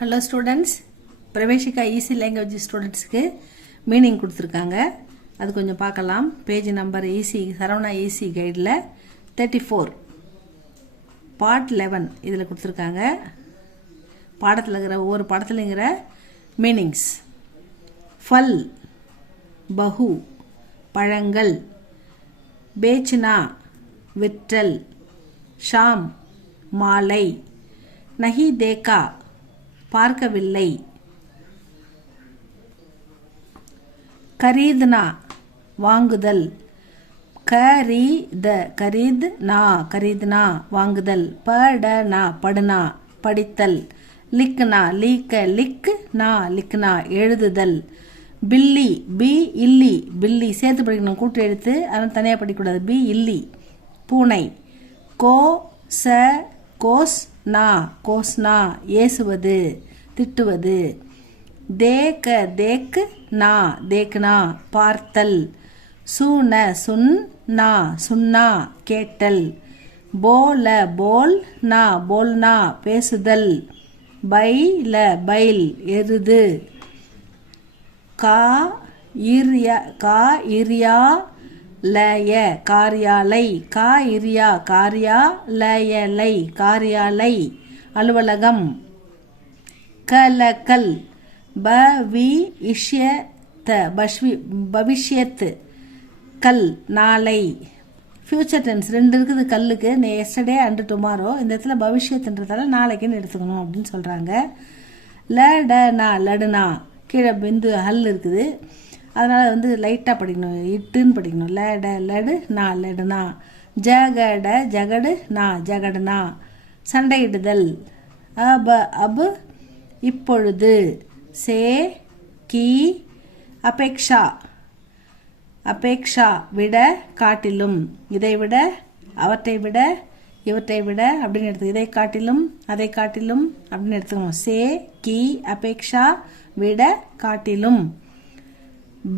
Hello students, Praveshika easy language ஸ்டூடெண்ட்ஸ்க்கு meaning கொடுத்துருக்காங்க. அது கொஞ்சம் பார்க்கலாம். Page number easy Saravana easy கைடில் 34 பார்ட் 11 இதில் கொடுத்துருக்காங்க. பாடத்தில் இருக்கிற ஒவ்வொரு பாடத்துலங்கிற மீனிங்ஸ். ஃபல் பஹு பழங்கள், பேச்னா விற்றல், ஷாம் மாலை, நஹி தேக்கா பார்க்கவில்லை, கரீத்னா வாங்குதல், கரீத்னா வாங்குதல், படனா படுனா படித்தல், லிக்னா லிக்னா எழுதுதல், பில்லி இல்லி பில்லி சேர்த்து படிக்கணும், கூட்டு எழுத்து, அதனால் தனியாக படிக்கக்கூடாது. பி இல்லி பூனை, கோஸ்னா ஏசுவது திட்டுவது, தேக்னா பார்த்தல், சுன்னா கேட்டல், போல்னா பேசுதல், பைல் எருது, காரியாலை அலுவலகம், கலக்கல் பவிஷ்யத் கல் நாளை. ஃபியூச்சர் டென்ஸ் 2 இருக்குது கல்லுக்கு. Yesterday and tomorrow. இந்த இடத்துல பவிஷ்யத்துன்றதால நாளைக்குன்னு எடுத்துக்கணும் அப்படின்னு சொல்கிறாங்க. லடுனா கீழே பிந்து ஹல் இருக்குது, அதனால் வந்து லைட்டாக படிக்கணும், இட்டுன்னு படிக்கணும். லடுனா, ஜகடுனா சண்டையிடுதல், அபு இப்பொழுது, அபேக்ஷா விட காட்டிலும், இதை விட அவற்றை விட இவற்றை விட அப்படின்னு எடுத்து, இதை காட்டிலும் அதை காட்டிலும் அப்படின்னு எடுத்துக்கணும். அபேக்ஷா விட காட்டிலும்,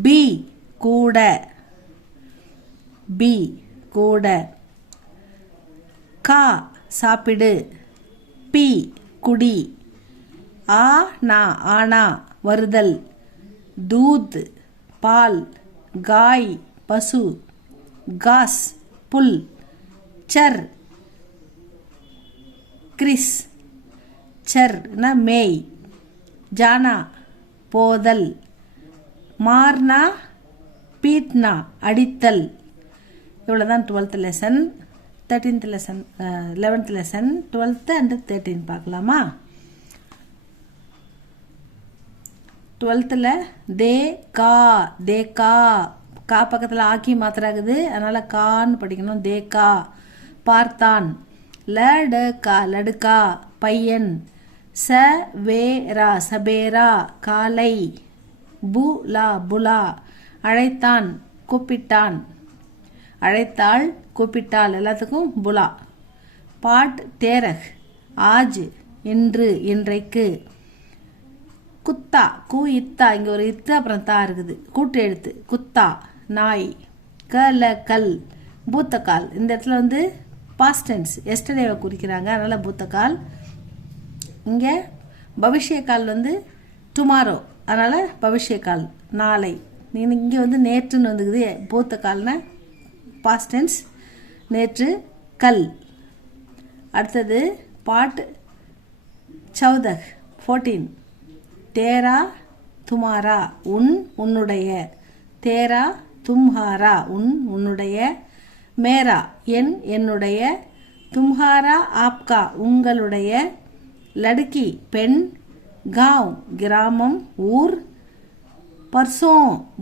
பி கூட, கா சாப்பிடு, பி குடி, ஆனா வருதல், தூத் பால், காய் பசு, காஸ் புல், சர்னா மேய், ஜானா போதல், மார்னா பீட்னா அடித்தல். இவ்வளோதான் 12th lesson. 13th lesson 11th lesson 12th and 13 பார்க்கலாமா? 12th தேக்கா கா பக்கத்தில் ஆக்கி மாத்திராகுது, அதனால் கான்னு படிக்கணும். தேக்கா பார்த்தான், லடுக்கா பையன், சபேரா காலை, புலா அழைத்தான் கூப்பிட்டான், அழைத்தாள் கூப்பிட்டாள் எல்லாத்துக்கும் புலா. பாட் தேரக் ஆஜ் இன்றைக்கு, குத்தா இத்தா இங்கே ஒரு இத்து அப்புறம் தா இருக்குது, கூட்டு எழுத்து, குத்தா நாய், கல் பூத்தக்கால். இந்த இடத்துல வந்து பாஸ்ட் டென்ஸ் எஸ்டர்டேவை குறிக்கிறாங்க, அதனால் பூத்தக்கால். இங்கே பவிஷ்யக்கால் வந்து டுமாரோ, அதனால் பவிஷ்யக்கால் நாளை. இங்கே வந்து நேற்றுன்னு வந்துக்குது. பூத்தக்கால்னா பாஸ்ட் டென்ஸ், நேற்று கல். அடுத்தது பாட் சௌதக் 14 தேரா துமாரா உன்னுடைய, தேரா தும்ஹாரா உன்னுடைய, மேரா என்னுடைய, தும்ஹாரா ஆப்கா உங்களுடைய, லடுக்கி பெண், காவ் கிராமம் ஊர், பர்சோ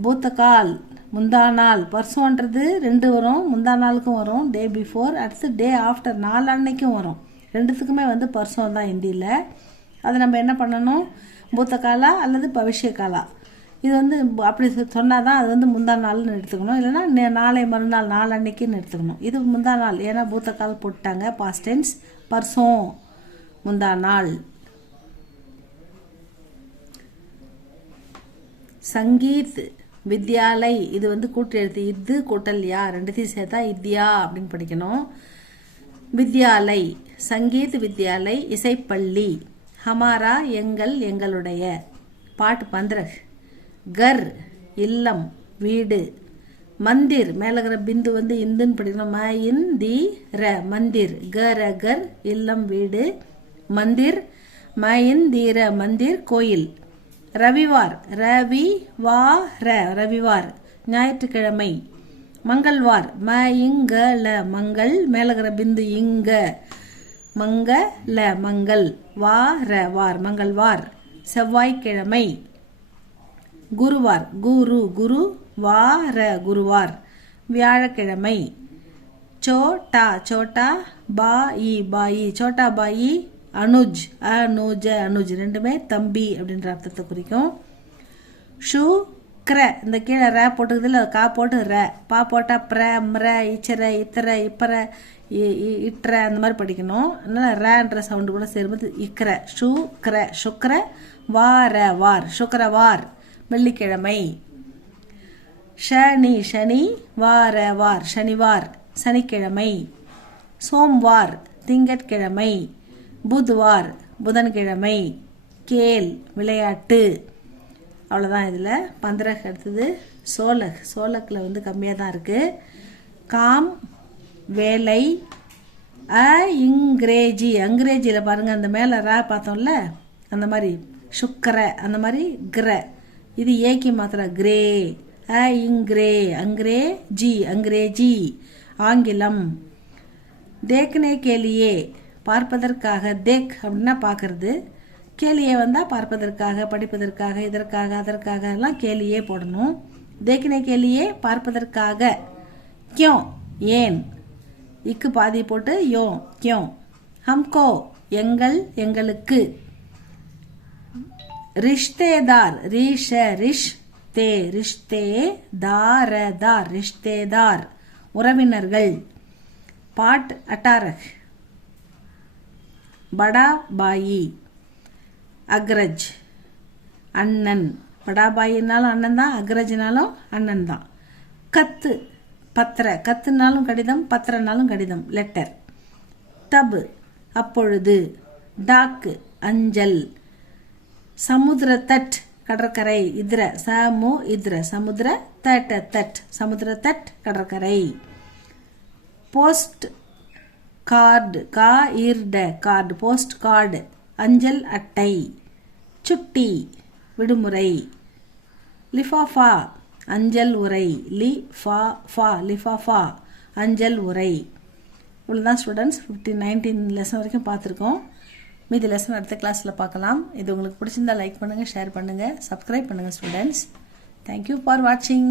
பூத்தக்கால் முந்தாநாள். பர்சோன்றது 2 வரும், முந்தா நாளுக்கும் வரும், டே பிஃபோர். அடுத்து டே ஆஃப்டர் நாளன்னைக்கும் வரும். 2த்துக்குமே வந்து பர்சோ தான் ஹிந்தியில். அதை நம்ம என்ன பண்ணணும், பூத்தக்காலா அல்லது பவிஷ்யக்காலா. இது வந்து அப்படி சொன்னால் தான் அது வந்து முந்தா நாள்னு எடுத்துக்கணும், இல்லைன்னா நாளை மறுநாள் நாளன்னைக்குன்னு எடுத்துக்கணும். இது முந்தா நாள், ஏன்னா பூத்தக்கால் போட்டாங்க பாஸ்ட் டென்ஸ். பர்சோ முந்தா நாள். சங்கீத் வித்யாலை, இது வந்து கூட்டு எழுத்து, இது கூட்டல் யா, 2த்தையும் சேர்த்தா இத்யா அப்படின்னு படிக்கணும். வித்யாலை சங்கீத் வித்யாலை இசைப்பள்ளி. ஹமாரா எங்கள் எங்களுடைய. பாட்டு 15. கர் இல்லம் வீடு. மந்திர் மேல இருக்கிற பிந்து வந்து இந்துன்னு படிக்கணும். ம மந்திர். கர் இல்லம் வீடு. மந்திர் ம மந்திர் கோயில். ரவிவார் ரவிவார் ஞாயிற்றுக்கிழமை. மங்கள்வார் மங்கள் மேல இருக்கிற பிந்து இங்க மங்கள் வார் மங்கள்வார் செவ்வாய்க்கிழமை. குருவார் குரு குருவார் வியாழக்கிழமை. சோட்டா பாயி சோட்டா பாயி அனுஜ் ரெண்டுமே தம்பி அப்படின்ற அர்த்தத்தை குறிக்கும். சுக்ர இந்த கீழே ரே போட்டுக்குதுல கா போட்டு ர பா போட்டா மிர இச்சர இத்தர இப்பற இட்ற அந்த மாதிரி படிக்கணும். அதனால ரேன்ற சவுண்டு கூட சேரும்போது இக்கர. சுக்ர வார் சுக்கரவார் வெள்ளிக்கிழமை. சனி வார் சனிவார் சனிக்கிழமை. சோம்வார் திங்கட்கிழமை. புத்வார் புதன்கிழமை. கேல் விளையாட்டு. அவ்வளோதான். இதில் 15 அடுத்தது சோலக்கில் வந்து கம்மியாக தான் இருக்குது. காம் வேலை. அங்கிரேஜியில் பாருங்கள் அந்த மேலே ரா பார்த்தோம்ல அந்த மாதிரி சுக்கர அந்த மாதிரி கிர. இது ஏக்கி மாத்திர கிரே. அங்கிரேஜி ஆங்கிலம். தேக்னே கேலியே பார்ப்பதற்காக. தேக் அப்படின்னா பார்க்கறது. கேலியே வந்தால் பார்ப்பதற்காக படிப்பதற்காக இதற்காக அதற்காக எல்லாம் கேலியே போடணும். தேக்னே கேலியே பார்ப்பதற்காக. கியோ ஏன். இக்கு பாதி போட்டு கியோ. ஹம்கோ எங்களுக்கு. ரிஷ்தேதார் ரிஷ்தேதார் உறவினர்கள். பாட் 18. படா பாயி அக்ரஜ் அண்ணன். படாபாயினாலும் அண்ணன் தான், அக்ரஜ்னாலும் அண்ணன் தான். கத்து கத்துனாலும் கடிதம், பத்திரனாலும் கடிதம் லெட்டர். தப் அப்பொழுது. டாக்கு அஞ்சல். சமுத்திர தட் கடற்கரை. சமுத்திர தட் கடற்கரை. Post card card post card அஞ்சல் அட்டை. சுட்டி விடுமுறை. லிஃபாஃபா அஞ்சல் உரை. லிஃபாஃபா அஞ்சல் உரை. இவ்வளோதான் ஸ்டூடெண்ட்ஸ். 19 லெசன் வரைக்கும் பார்த்துருக்கோம். மீதி லெசன் அடுத்த கிளாஸில் பார்க்கலாம். இது உங்களுக்கு பிடிச்சிருந்தா லைக் பண்ணுங்கள், ஷேர் பண்ணுங்கள், சப்ஸ்கிரைப் பண்ணுங்கள் ஸ்டூடெண்ட்ஸ். தேங்க்யூ ஃபார் வாட்சிங்.